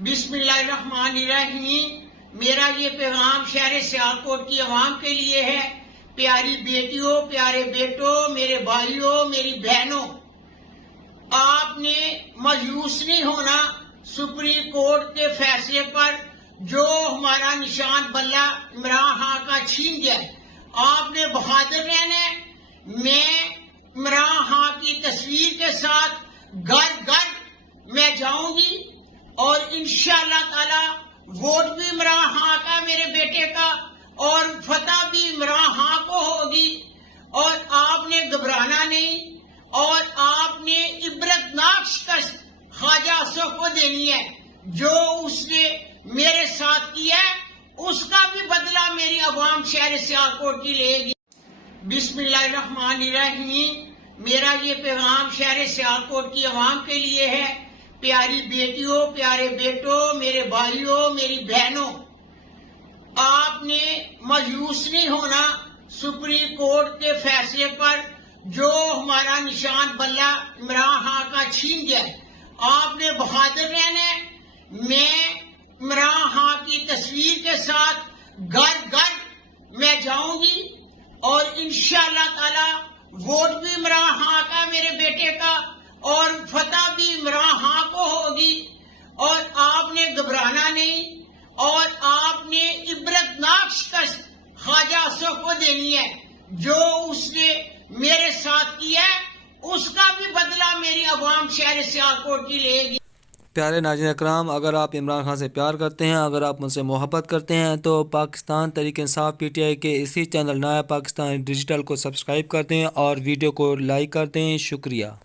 बिस्मिल्लाहिर्रहमानिर्रहीम। मेरा ये पैगाम शहर सियालकोट की आवाम के लिए है। प्यारी बेटियों, प्यारे बेटों, मेरे भाइयों, मेरी बहनों, आपने मायूस नहीं होना सुप्रीम कोर्ट के फैसले पर, जो हमारा निशान बल्ला इमरान खान का छीन गया। आपने बहादुर रहना है। मैं इमरान खान की तस्वीर के साथ घर घर मैं जाऊंगी और इंशाअल्लाह ताला वोट भी इमरान खान का, मेरे बेटे का, और फतह भी इमरान खान को होगी। और आपने घबराना नहीं और आपने इबरतनाक शिकस्त ख्वाजा असफ को देनी है। जो उसने मेरे साथ किया है उसका भी बदला मेरी अवाम शहर सियालकोट की लेगी। बिस्मिल्लाहिर्रहमानिर्रहीम। मेरा ये पैगाम शहर सियालकोट की आवाम के लिए है। प्यारी बेटियों, प्यारे बेटों, मेरे भाइयों, मेरी बहनों, आपने मायूस नहीं होना सुप्रीम कोर्ट के फैसले पर, जो हमारा निशान बल्ला इमरान खान का छीन गया। आपने बहादुर रहना है। मैं इमरान खान की तस्वीर के साथ घर घर मैं जाऊंगी और इंशाअल्लाह ताला वोट भी इमरान खान का, मेरे बेटे का, और फतह भी इमरान खान को होगी। और आपने घबराना नहीं और आपने इबरतनाक शिकस्त ख्वाजा असफ को देनी है। जो उसने मेरे साथ किया है उसका भी बदला मेरी अवाम शहर सियालकोट की लेगी। प्यारे नाज़रीन अकराम, अगर आप इमरान खान से प्यार करते हैं, अगर आप मुझसे मोहब्बत करते हैं, तो पाकिस्तान तहरीक इंसाफ PTI के इसी चैनल नया पाकिस्तान डिजिटल को सब्सक्राइब कर दें और वीडियो को लाइक कर दें। शुक्रिया।